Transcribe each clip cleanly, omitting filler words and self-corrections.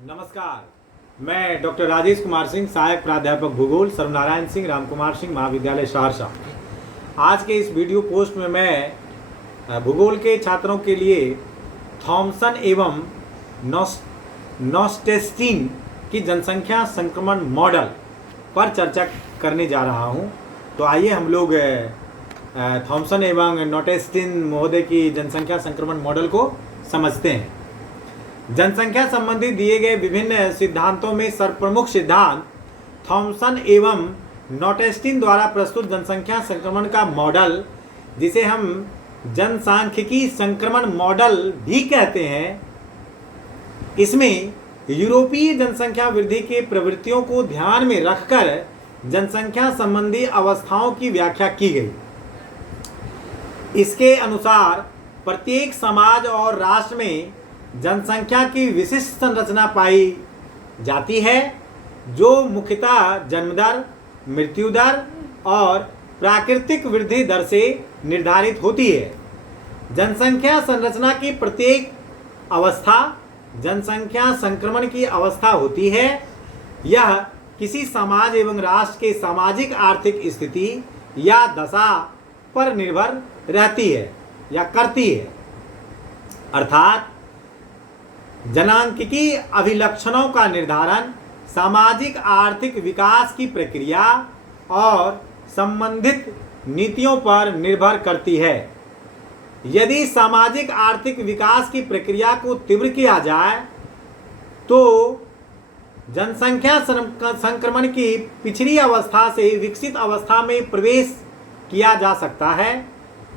नमस्कार, मैं डॉक्टर राजेश कुमार सिंह, सहायक प्राध्यापक भूगोल, सर्वनारायण सिंह राम कुमार सिंह महाविद्यालय सहरसा। आज के इस वीडियो पोस्ट में मैं भूगोल के छात्रों के लिए थॉमसन एवं नॉस्टेस्टीन की जनसंख्या संक्रमण मॉडल पर चर्चा करने जा रहा हूं। तो आइए हम लोग थॉमसन एवं नॉस्टेस्टीन महोदय की जनसंख्या संक्रमण मॉडल को समझते हैं। जनसंख्या संबंधी दिए गए विभिन्न सिद्धांतों में सर्वप्रमुख सिद्धांत थॉमसन एवं नॉस्टेस्टीन द्वारा प्रस्तुत जनसंख्या संक्रमण का मॉडल, जिसे हम जनसांख्यिकी संक्रमण मॉडल भी कहते हैं, इसमें यूरोपीय जनसंख्या वृद्धि के प्रवृत्तियों को ध्यान में रखकर जनसंख्या संबंधी अवस्थाओं की व्याख्या की गई। इसके अनुसार प्रत्येक समाज और राष्ट्र में जनसंख्या की विशिष्ट संरचना पाई जाती है, जो मुख्यतः जन्म दर, मृत्यु दर और प्राकृतिक वृद्धि दर से निर्धारित होती है। जनसंख्या संरचना की प्रत्येक अवस्था जनसंख्या संक्रमण की अवस्था होती है। यह किसी समाज एवं राष्ट्र के सामाजिक आर्थिक स्थिति या दशा पर निर्भर रहती है या करती है। अर्थात जनांकिकी अभिलक्षणों का निर्धारण सामाजिक आर्थिक विकास की प्रक्रिया और संबंधित नीतियों पर निर्भर करती है। यदि सामाजिक आर्थिक विकास की प्रक्रिया को तीव्र किया जाए तो जनसंख्या संक्रमण की पिछड़ी अवस्था से विकसित अवस्था में प्रवेश किया जा सकता है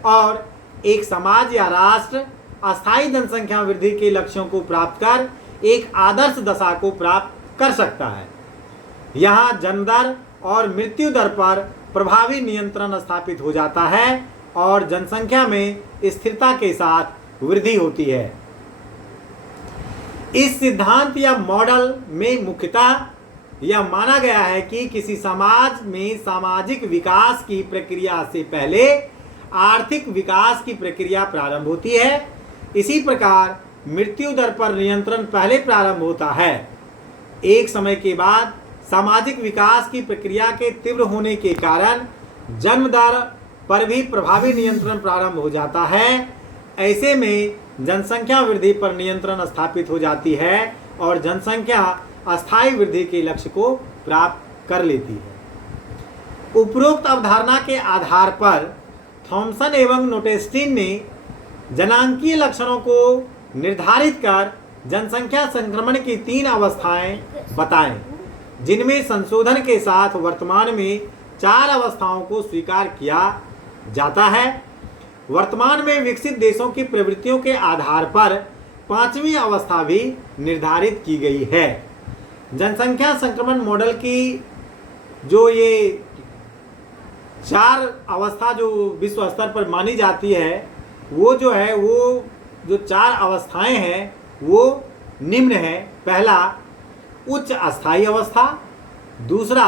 और एक समाज या राष्ट्र अस्थायी जनसंख्या वृद्धि के लक्ष्यों को प्राप्त कर एक आदर्श दशा को प्राप्त कर सकता है। यहाँ जन्म दर और मृत्यु दर पर प्रभावी नियंत्रण स्थापित हो जाता है और जनसंख्या में स्थिरता के साथ वृद्धि होती है। इस सिद्धांत या मॉडल में मुख्यतः यह माना गया है कि किसी समाज में सामाजिक विकास की प्रक्रिया से पहले आर्थिक विकास की प्रक्रिया प्रारंभ होती है। इसी प्रकार मृत्यु दर पर नियंत्रण पहले प्रारंभ होता है। एक समय के बाद सामाजिक विकास की प्रक्रिया के तीव्र होने के कारण जन्म दर पर भी प्रभावी नियंत्रण प्रारंभ हो जाता है। ऐसे में जनसंख्या वृद्धि पर नियंत्रण स्थापित हो जाती है और जनसंख्या अस्थायी वृद्धि के लक्ष्य को प्राप्त कर लेती है। उपरोक्त अवधारणा के आधार पर थॉमसन एवं नॉस्टेस्टीन ने जनांकीय लक्षणों को निर्धारित कर जनसंख्या संक्रमण की 3 अवस्थाएं बताएं, जिनमें संशोधन के साथ वर्तमान में 4 अवस्थाओं को स्वीकार किया जाता है। वर्तमान में विकसित देशों की प्रवृत्तियों के आधार पर 5वीं अवस्था भी निर्धारित की गई है। जनसंख्या संक्रमण मॉडल की जो ये 4 अवस्था जो विश्व स्तर पर मानी जाती है, वो जो 4 अवस्थाएं हैं वो निम्न है। पहला, उच्च अस्थायी अवस्था। दूसरा,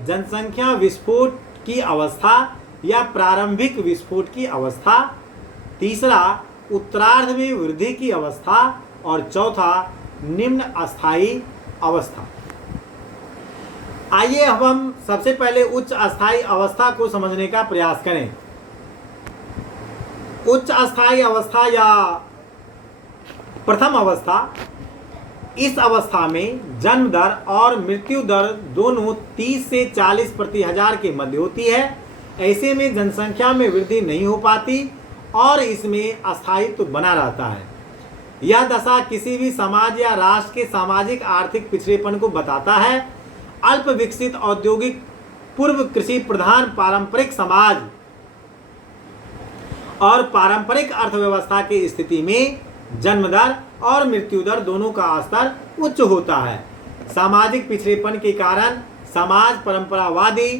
जनसंख्या विस्फोट की अवस्था या प्रारंभिक विस्फोट की अवस्था। तीसरा, उत्तरार्ध में वृद्धि की अवस्था। और चौथा, निम्न अस्थायी अवस्था। आइए अब हम सबसे पहले उच्च अस्थायी अवस्था को समझने का प्रयास करें। उच्च अस्थायी अवस्था या प्रथम अवस्था, इस अवस्था में जन्म दर और मृत्यु दर दोनों 30 से 40 प्रति हजार के मध्य होती है। ऐसे में जनसंख्या में वृद्धि नहीं हो पाती और इसमें अस्थायित्व बना रहता है। यह दशा किसी भी समाज या राष्ट्र के सामाजिक आर्थिक पिछड़ेपन को बताता है। अल्प विकसित औद्योगिक पूर्व कृषि प्रधान पारंपरिक समाज और पारंपरिक अर्थव्यवस्था की स्थिति में जन्म दर और मृत्यु दर दोनों का स्तर उच्च होता है। सामाजिक पिछड़ेपन के कारण समाज परंपरावादी,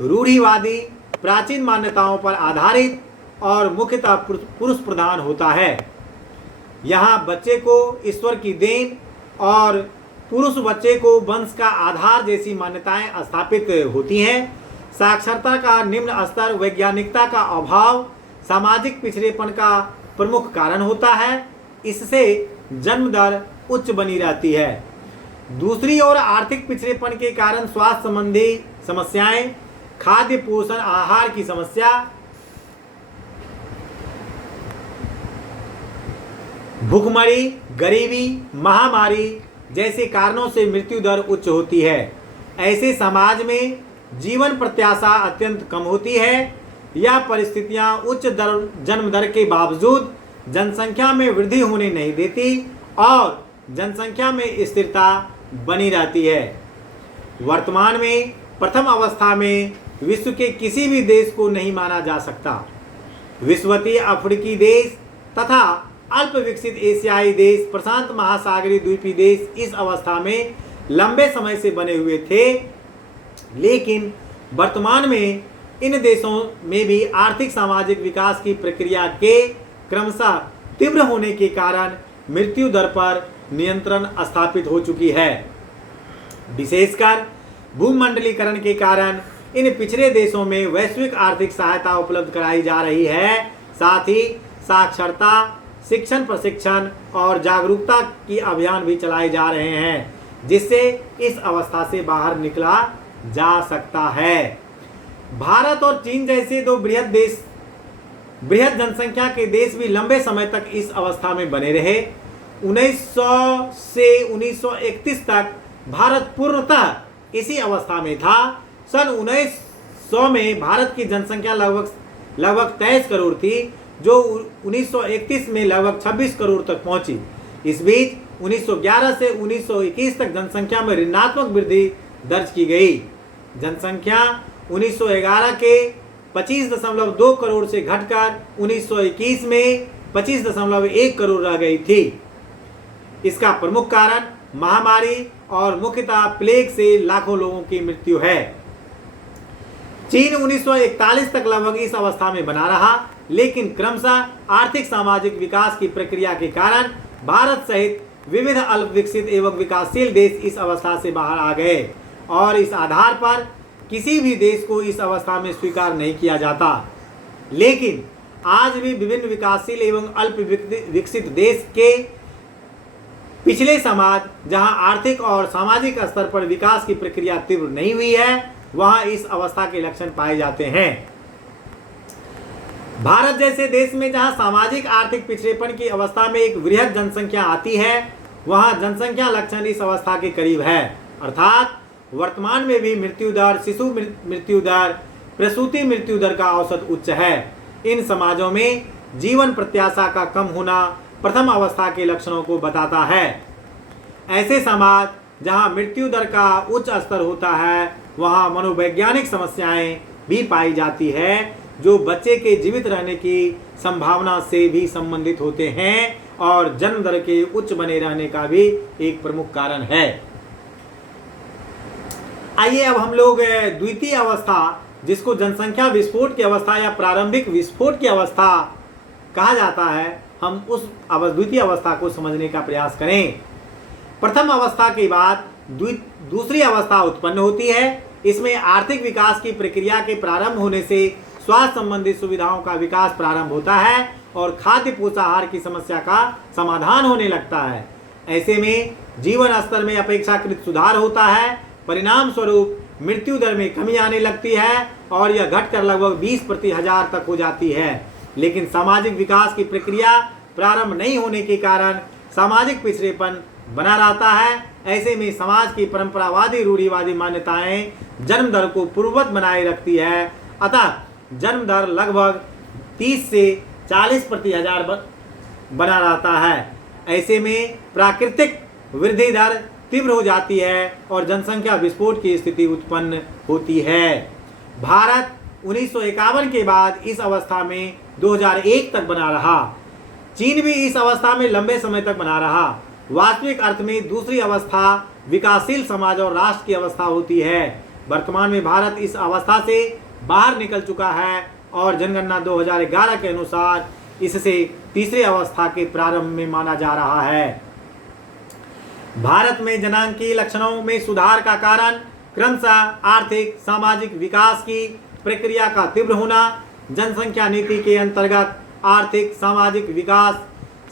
रूढ़िवादी, प्राचीन मान्यताओं पर आधारित और मुख्यतः पुरुष प्रधान होता है। यहाँ बच्चे को ईश्वर की देन और पुरुष बच्चे को वंश का आधार जैसी मान्यताएं स्थापित होती हैं। साक्षरता का निम्न स्तर, वैज्ञानिकता का अभाव सामाजिक पिछड़ेपन का प्रमुख कारण होता है। इससे जन्म दर उच्च बनी रहती है। दूसरी ओर आर्थिक पिछड़ेपन के कारण स्वास्थ्य संबंधी समस्याएं, खाद्य पोषण आहार की समस्या, भूखमरी, गरीबी, महामारी जैसे कारणों से मृत्यु दर उच्च होती है। ऐसे समाज में जीवन प्रत्याशा अत्यंत कम होती है। यह परिस्थितियां उच्च जन्म दर के बावजूद जनसंख्या में वृद्धि होने नहीं देती और जनसंख्या में स्थिरता बनी रहती है। वर्तमान में प्रथम अवस्था में विश्व के किसी भी देश को नहीं माना जा सकता। विश्ववीय अफ्रीकी देश तथा अल्प विकसित एशियाई देश, प्रशांत महासागरीय द्वीपीय देश इस अवस्था में लंबे समय से बने हुए थे, लेकिन वर्तमान में इन देशों में भी आर्थिक सामाजिक विकास की प्रक्रिया के क्रमशः तीव्र होने के कारण मृत्यु दर पर नियंत्रण स्थापित हो चुकी है। विशेषकर भूमंडलीकरण के कारण इन पिछड़े देशों में वैश्विक आर्थिक सहायता उपलब्ध कराई जा रही है। साथ ही साक्षरता, शिक्षण, प्रशिक्षण और जागरूकता की अभियान भी चलाए जा रहे हैं, जिससे इस अवस्था से बाहर निकला जा सकता है। भारत और चीन जैसे दो बृहद जनसंख्या के देश भी लंबे समय तक इस अवस्था में बने रहे। 1900 से 1931 तक भारत पूर्णतः इसी अवस्था में था। सन 1900 में भारत की जनसंख्या लगभग 23 करोड़ थी, जो 1931 में लगभग 26 करोड़ तक पहुंची। इस बीच 1911 से 1921 तक जनसंख्या में ऋणात्मक वृद्धि दर्ज की गई। जनसंख्या 1911 के 25.2 करोड़ से घटकर 1921 में 25.1 करोड़ रह गई थी। इसका प्रमुख कारण महामारी और मुख्यतः प्लेग से लाखों लोगों की मृत्यु है। चीन 1941 तक लगभग इस अवस्था में बना रहा, लेकिन क्रमशः आर्थिक सामाजिक विकास की प्रक्रिया के कारण भारत सहित विविध अल्प विकसित एवं विकासशील देश इस अवस्था से बाहर आ गए और इस आधार पर किसी भी देश को इस अवस्था में स्वीकार नहीं किया जाता। लेकिन आज भी विभिन्न विकासशील एवं अल्प विकसित देश के पिछले समाज, जहां आर्थिक और सामाजिक स्तर पर विकास की प्रक्रिया तीव्र नहीं हुई है, वहां इस अवस्था के लक्षण पाए जाते हैं। भारत जैसे देश में जहां सामाजिक आर्थिक पिछड़ेपन की अवस्था में एक वृहद जनसंख्या आती है, वहां जनसंख्या लक्षण इस अवस्था के करीब है। अर्थात वर्तमान में भी मृत्यु दर, शिशु मृत्यु दर, प्रसूति मृत्यु दर का औसत उच्च है। इन समाजों में जीवन प्रत्याशा का कम होना प्रथम अवस्था के लक्षणों को बताता है। ऐसे समाज जहां मृत्यु दर का उच्च स्तर होता है, वहां मनोवैज्ञानिक समस्याएं भी पाई जाती है, जो बच्चे के जीवित रहने की संभावना से भी संबंधित होते हैं और जन्म दर के उच्च बने रहने का भी एक प्रमुख कारण है। आइए अब हम लोग द्वितीय अवस्था, जिसको जनसंख्या विस्फोट की अवस्था या प्रारंभिक विस्फोट की अवस्था कहा जाता है, हम उस द्वितीय अवस्था को समझने का प्रयास करें। प्रथम अवस्था के बाद दूसरी अवस्था उत्पन्न होती है। इसमें आर्थिक विकास की प्रक्रिया के प्रारंभ होने से स्वास्थ्य संबंधी सुविधाओं का विकास प्रारंभ होता है और खाद्य पोषाहार की समस्या का समाधान होने लगता है। ऐसे में जीवन स्तर में अपेक्षाकृत सुधार होता है। परिणाम स्वरूप मृत्यु दर में कमी आने लगती है और यह घटकर लगभग 20 प्रति हजार तक हो जाती है। लेकिन सामाजिक विकास की प्रक्रिया प्रारंभ नहीं होने के कारण सामाजिक पिछड़ेपन बना रहता है। ऐसे में समाज की परंपरावादी रूढ़िवादी मान्यताएं जन्म दर को पूर्ववत बनाए रखती है। अतः जन्म दर लगभग 30 से 40 प्रति हजार बना रहता है। ऐसे में प्राकृतिक वृद्धि दर तीव्र हो जाती है और जनसंख्या विस्फोट की स्थिति उत्पन्न होती है। भारत 1951 के बाद इस अवस्था में 2001 तक बना रहा। चीन भी इस अवस्था में लंबे समय तक बना रहा। वास्तविक अर्थ में दूसरी अवस्था विकासशील समाज और राष्ट्र की अवस्था होती है। वर्तमान में भारत इस अवस्था से बाहर निकल चुका है और जनगणना 2011 के अनुसार इससे तीसरी अवस्था के प्रारंभ में माना जा रहा है। भारत में जनांकीय लक्षणों में सुधार का कारण क्रमशः आर्थिक सामाजिक विकास की प्रक्रिया का तीव्र होना, जनसंख्या नीति के अंतर्गत आर्थिक सामाजिक विकास,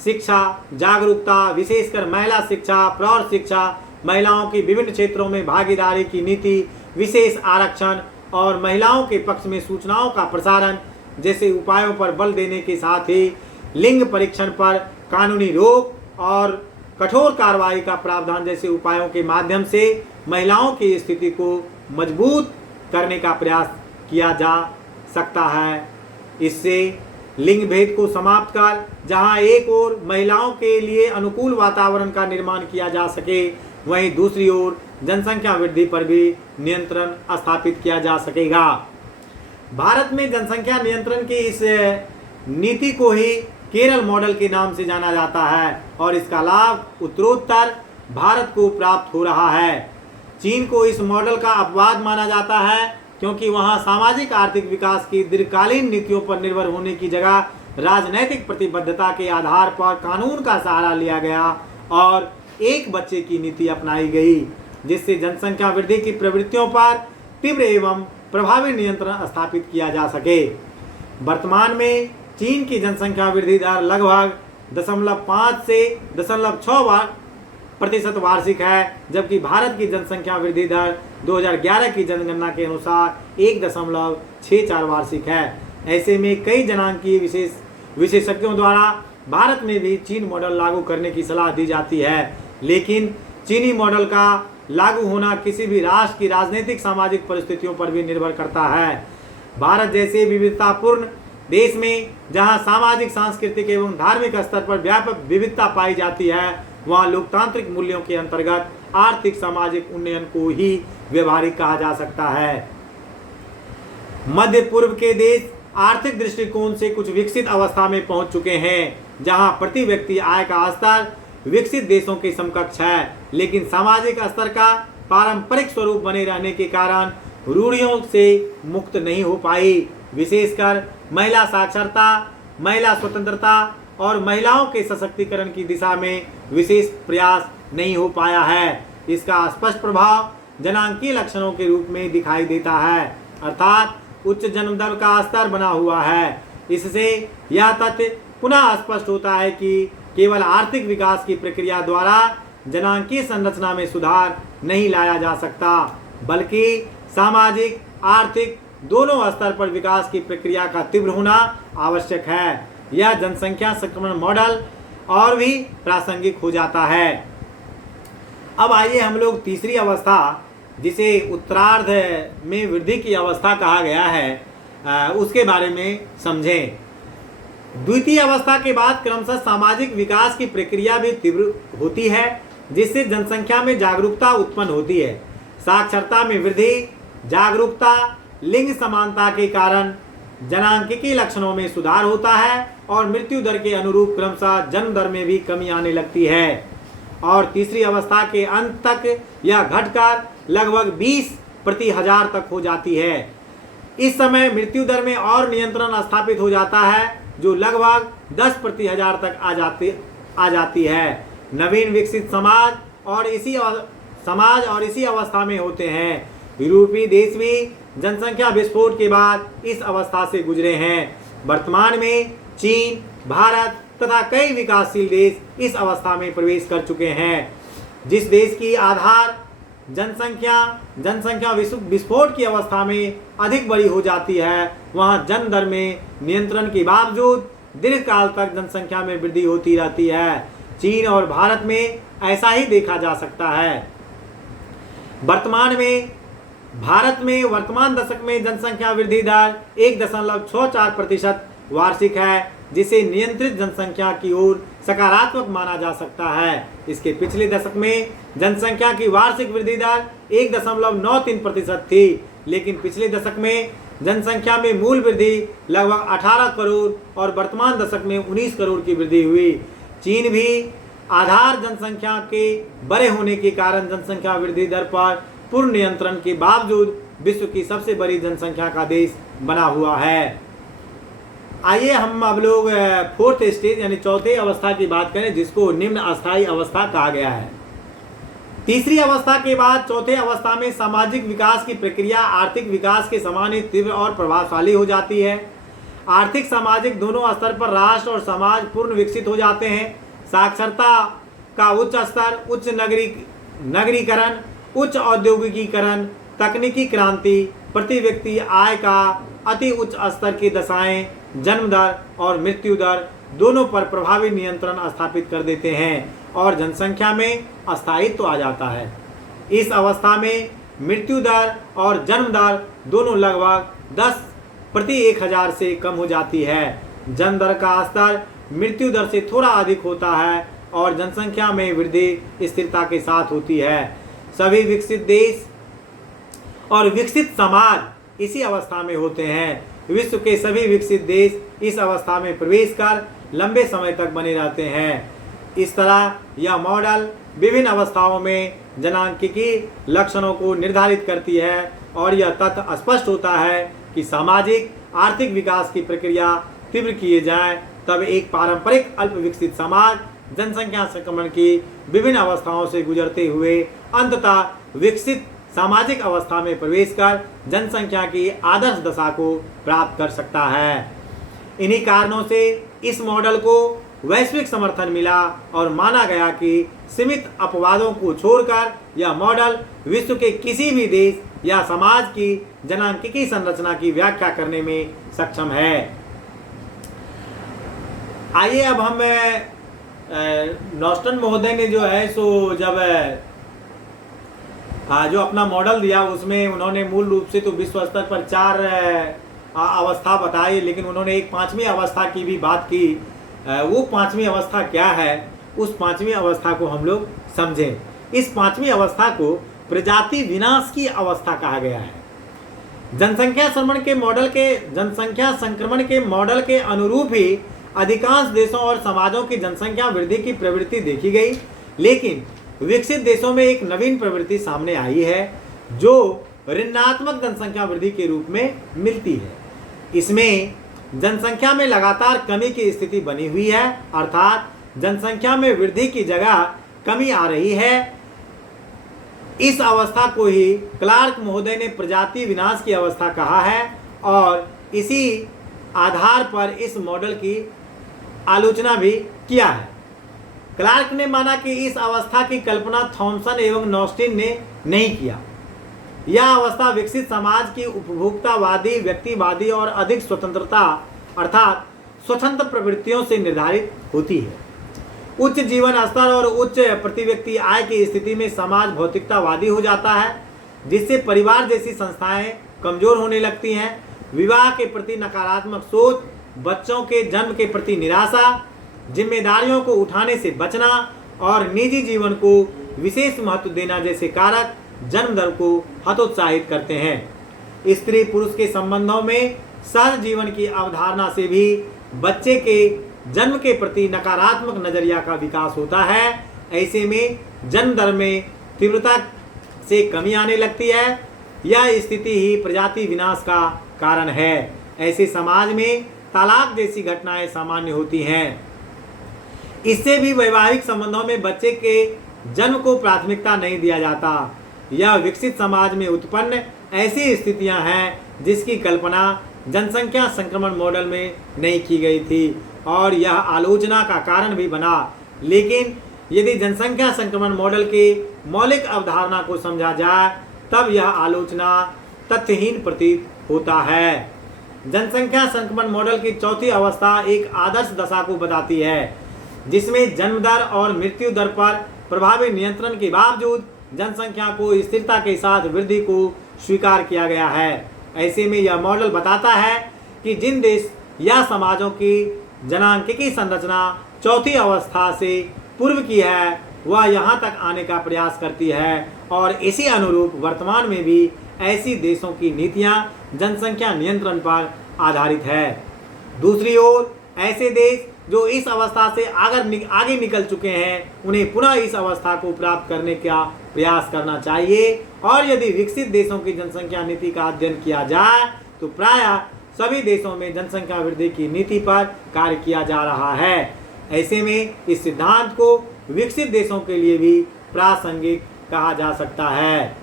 शिक्षा, जागरूकता, विशेषकर महिला शिक्षा, प्रौढ़ शिक्षा, महिलाओं की विभिन्न क्षेत्रों में भागीदारी की नीति, विशेष आरक्षण और महिलाओं के पक्ष में सूचनाओं का प्रसारण जैसे उपायों पर बल देने के साथ ही लिंग परीक्षण पर कानूनी रोक और कठोर कार्रवाई का प्रावधान जैसे उपायों के माध्यम से महिलाओं की स्थिति को मजबूत करने का प्रयास किया जा सकता है। इससे लिंग भेद को समाप्त कर जहां एक ओर महिलाओं के लिए अनुकूल वातावरण का निर्माण किया जा सके, वहीं दूसरी ओर जनसंख्या वृद्धि पर भी नियंत्रण स्थापित किया जा सकेगा। भारत में जनसंख्या नियंत्रण की इस नीति को ही केरल मॉडल के नाम से जाना जाता है और इसका लाभ उत्तरोत्तर भारत को प्राप्त हो रहा है। चीन को इस मॉडल का अपवाद माना जाता है क्योंकि वहां सामाजिक आर्थिक विकास की दीर्घकालीन नीतियों पर निर्भर होने की जगह राजनैतिक प्रतिबद्धता के आधार पर कानून का सहारा लिया गया और एक बच्चे की नीति अपनाई गई, जिससे जनसंख्या वृद्धि की प्रवृत्तियों पर तीव्र एवं प्रभावी नियंत्रण स्थापित किया जा सके। वर्तमान में चीन की जनसंख्या वृद्धि दर लगभग 0.5 से 0.6% वार्षिक है, जबकि भारत की जनसंख्या वृद्धि दर 2011 की जनगणना के अनुसार 1.64 वार्षिक है। ऐसे में कई जनांकीय विशेषज्ञों द्वारा भारत में भी चीन मॉडल लागू करने की सलाह दी जाती है, लेकिन चीनी मॉडल का लागू होना किसी भी राष्ट्र की राजनीतिक सामाजिक परिस्थितियों पर भी निर्भर करता है। भारत जैसे विविधतापूर्ण देश में जहां सामाजिक, सांस्कृतिक एवं धार्मिक स्तर पर व्यापक विविधता पाई जाती है, वहां लोकतांत्रिक मूल्यों के अंतर्गत आर्थिक सामाजिक उन्नयन को ही व्यवहारिक कहा जा सकता है। मध्य पूर्व के देश आर्थिक दृष्टिकोण से कुछ विकसित अवस्था में पहुंच चुके हैं, जहां प्रति व्यक्ति आय का स्तर विकसित देशों के समकक्ष है, लेकिन सामाजिक स्तर का पारंपरिक स्वरूप बने रहने के कारण रूढ़ियों से मुक्त नहीं हो पाई। विशेषकर महिला साक्षरता, महिला स्वतंत्रता और महिलाओं के सशक्तिकरण की दिशा में विशेष प्रयास नहीं हो पाया है। इसका स्पष्ट प्रभाव जनांकीय लक्षणों के रूप में दिखाई देता है, अर्थात उच्च जन्म दर का स्तर बना हुआ है। इससे यह तथ्य पुनः स्पष्ट होता है कि केवल आर्थिक विकास की प्रक्रिया द्वारा जनांकीय संरचना में सुधार नहीं लाया जा सकता, बल्कि सामाजिक, आर्थिक दोनों स्तर पर विकास की प्रक्रिया का तीव्र होना आवश्यक है। यह जनसंख्या संक्रमण मॉडल और भी प्रासंगिक हो जाता है। अब आइए हम लोग तीसरी अवस्था, जिसे उत्तरार्ध में वृद्धि की अवस्था कहा गया है, उसके बारे में समझें। द्वितीय अवस्था के बाद क्रमशः सामाजिक विकास की प्रक्रिया भी तीव्र होती है, जिससे जनसंख्या में जागरूकता उत्पन्न होती है। साक्षरता में वृद्धि, जागरूकता, लिंग समानता के कारण जनांकीय लक्षणों में सुधार होता है और मृत्यु दर के अनुरूप क्रमशः जन्म दर में भी कमी आने लगती है और तीसरी अवस्था के अंत तक यह घटकर लगभग 20 प्रति हजार तक हो जाती है। इस समय मृत्यु दर में और नियंत्रण स्थापित हो जाता है, जो लगभग 10 प्रति हजार तक आ जाती है। नवीन विकसित समाज और इसी अवस्था में होते हैं। यूरोपीय देश भी जनसंख्या विस्फोट के बाद इस अवस्था से गुजरे हैं। वर्तमान में चीन, भारत तथा कई विकासशील देश इस अवस्था में प्रवेश कर चुके हैं। जिस देश की आधार जनसंख्या विस्फोट की अवस्था में अधिक बड़ी हो जाती है, वहां जन्म दर में नियंत्रण के बावजूद दीर्घकाल तक जनसंख्या में वृद्धि होती रहती है। चीन और भारत में ऐसा ही देखा जा सकता है। भारत में वर्तमान दशक में जनसंख्या वृद्धि दर 1.64% वार्षिक है, जिसे नियंत्रित जनसंख्या की ओर सकारात्मक माना जा सकता है। इसके पिछले दशक में जनसंख्या की वार्षिक वृद्धि दर 1.93% थी, लेकिन पिछले दशक में जनसंख्या में मूल वृद्धि लगभग 18 करोड़ और वर्तमान दशक में 19 करोड़ की वृद्धि हुई। चीन भी आधार जनसंख्या के बड़े होने के कारण जनसंख्या वृद्धि दर पर पूर्ण नियंत्रण के बावजूद विश्व की सबसे बड़ी जनसंख्या का देश बना हुआ है। आइए हम अब लोग फोर्थ स्टेज यानी चौथे अवस्था की बात करें, जिसको निम्न अस्थायी अवस्था कहा गया है। तीसरी अवस्था के बाद चौथे अवस्था में सामाजिक विकास की प्रक्रिया आर्थिक विकास के समान ही तीव्र और प्रभावशाली हो जाती है। आर्थिक सामाजिक दोनों स्तर पर राष्ट्र और समाज पूर्ण विकसित हो जाते हैं। साक्षरता का उच्च स्तर, उच्च नगरीकरण, उच्च औद्योगिकीकरण, तकनीकी क्रांति, प्रति व्यक्ति आय का अति उच्च स्तर की दशाएं जन्म दर और मृत्यु दर दोनों पर प्रभावी नियंत्रण स्थापित कर देते हैं और जनसंख्या में अस्थायित्व आ जाता है। इस अवस्था में मृत्यु दर और जन्म दर दोनों लगभग 10 प्रति 1000 से कम हो जाती है। जन्म दर का स्तर मृत्यु दर से थोड़ा अधिक होता है और जनसंख्या में वृद्धि स्थिरता के साथ होती है। सभी विकसित देश और विकसित समाज इसी अवस्था में होते हैं। विश्व के सभी विकसित देश इस अवस्था में प्रवेश कर लंबे समय तक बने रहते हैं। इस तरह यह मॉडल विभिन्न अवस्थाओं में जनांकिकी लक्षणों को निर्धारित करती है और यह तथ्य स्पष्ट होता है कि सामाजिक आर्थिक विकास की प्रक्रिया तीव्र किए जाए तब एक पारंपरिक अल्प विकसित समाज जनसंख्या संक्रमण की विभिन्न अवस्थाओं से गुजरते हुए अंततः विकसित सामाजिक अवस्था में प्रवेश कर जनसंख्या की आदर्श दशा को प्राप्त कर सकता है। इन्हीं कारणों से इस मॉडल को वैश्विक समर्थन मिला और माना गया कि सीमित अपवादों को छोड़कर यह मॉडल विश्व के किसी भी देश या समाज की जनांकिकी संरचना की व्याख्या करने में सक्षम है। आइए अब हम नॉस्टन महोदय ने जो है सो जब जो अपना मॉडल दिया उसमें उन्होंने मूल रूप से तो विश्व स्तर पर 4 अवस्था बताई, लेकिन उन्होंने एक 5वीं अवस्था की भी बात की। वो 5वीं अवस्था क्या है, उस 5वीं अवस्था को हम लोग समझें। इस 5वीं अवस्था को प्रजाति विनाश की अवस्था कहा गया है। जनसंख्या संक्रमण के मॉडल के अनुरूप ही अधिकांश देशों और समाजों की जनसंख्या वृद्धि की प्रवृत्ति देखी गई, लेकिन विकसित देशों में एक नवीन प्रवृत्ति सामने आई है जो ऋणात्मक जनसंख्या वृद्धि के रूप में मिलती है। इसमें जनसंख्या में लगातार कमी की स्थिति बनी हुई है, अर्थात जनसंख्या में वृद्धि की जगह कमी आ रही है। इस अवस्था को ही क्लार्क महोदय ने प्रजाति विनाश की अवस्था कहा है और इसी आधार पर इस मॉडल की आलोचना भी किया है। क्लार्क ने माना कि इस अवस्था की कल्पना थॉमसन एवं नॉस्टिन ने नहीं किया। यह अवस्था विकसित समाज की उपभोक्तावादी, व्यक्तिवादी और अधिक स्वतंत्रता अर्थात स्वतंत्र प्रवृत्तियों से निर्धारित होती है। उच्च जीवन स्तर और उच्च प्रति व्यक्ति आय की स्थिति में समाज भौतिकतावादी हो जाता है, जिससे परिवार जैसी संस्थाएं कमजोर होने लगती हैं। विवाह के प्रति नकारात्मक सोच, बच्चों के जन्म के प्रति निराशा, जिम्मेदारियों को उठाने से बचना और निजी जीवन को विशेष महत्व देना जैसे कारक जन्म दर को हतोत्साहित करते हैं। स्त्री पुरुष के संबंधों में सहज जीवन की अवधारणा से भी बच्चे के जन्म के प्रति नकारात्मक नजरिया का विकास होता है। ऐसे में जन्म दर में तीव्रता से कमी आने लगती है। यह स्थिति ही प्रजाति विनाश का कारण है। ऐसे समाज में तलाक जैसी घटनाएं सामान्य होती हैं। इससे भी वैवाहिक संबंधों में बच्चे के जन्म को प्राथमिकता नहीं दिया जाता। यह विकसित समाज में उत्पन्न ऐसी स्थितियां हैं जिसकी कल्पना जनसंख्या संक्रमण मॉडल में नहीं की गई थी और यह आलोचना का कारण भी बना। लेकिन यदि जनसंख्या संक्रमण मॉडल की मौलिक अवधारणा को समझा जाए तब यह आलोचना तथ्यहीन प्रतीत होता है। जनसंख्या संक्रमण मॉडल की चौथी अवस्था एक आदर्श दशा को बताती है, जिसमें जन्म दर और मृत्यु दर पर प्रभावी नियंत्रण के बावजूद जनसंख्या को स्थिरता के साथ वृद्धि को स्वीकार किया गया है। ऐसे में यह मॉडल बताता है कि जिन देश या समाजों की जनांकिकी संरचना चौथी अवस्था से पूर्व की है वह यहाँ तक आने का प्रयास करती है और इसी अनुरूप वर्तमान में भी ऐसी देशों की नीतियाँ जनसंख्या नियंत्रण पर आधारित है। दूसरी ओर ऐसे देश जो इस अवस्था से आगे निकल चुके हैं उन्हें पुनः इस अवस्था को प्राप्त करने का प्रयास करना चाहिए और यदि विकसित देशों की जनसंख्या नीति का अध्ययन किया जाए तो प्रायः सभी देशों में जनसंख्या वृद्धि की नीति पर कार्य किया जा रहा है। ऐसे में इस सिद्धांत को विकसित देशों के लिए भी प्रासंगिक कहा जा सकता है।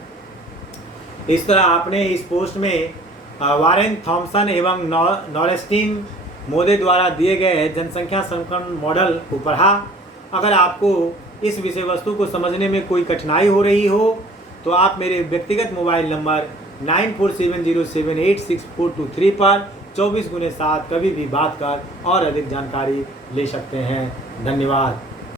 इस तरह आपने इस पोस्ट में वारेन थॉमसन एवं नॉस्टिन महोदय द्वारा दिए गए जनसंख्या संक्रमण मॉडल को पढ़ा। अगर आपको इस विषय वस्तु को समझने में कोई कठिनाई हो रही हो तो आप मेरे व्यक्तिगत मोबाइल नंबर 9470786423 पर 24x7 कभी भी बात कर और अधिक जानकारी ले सकते हैं। धन्यवाद।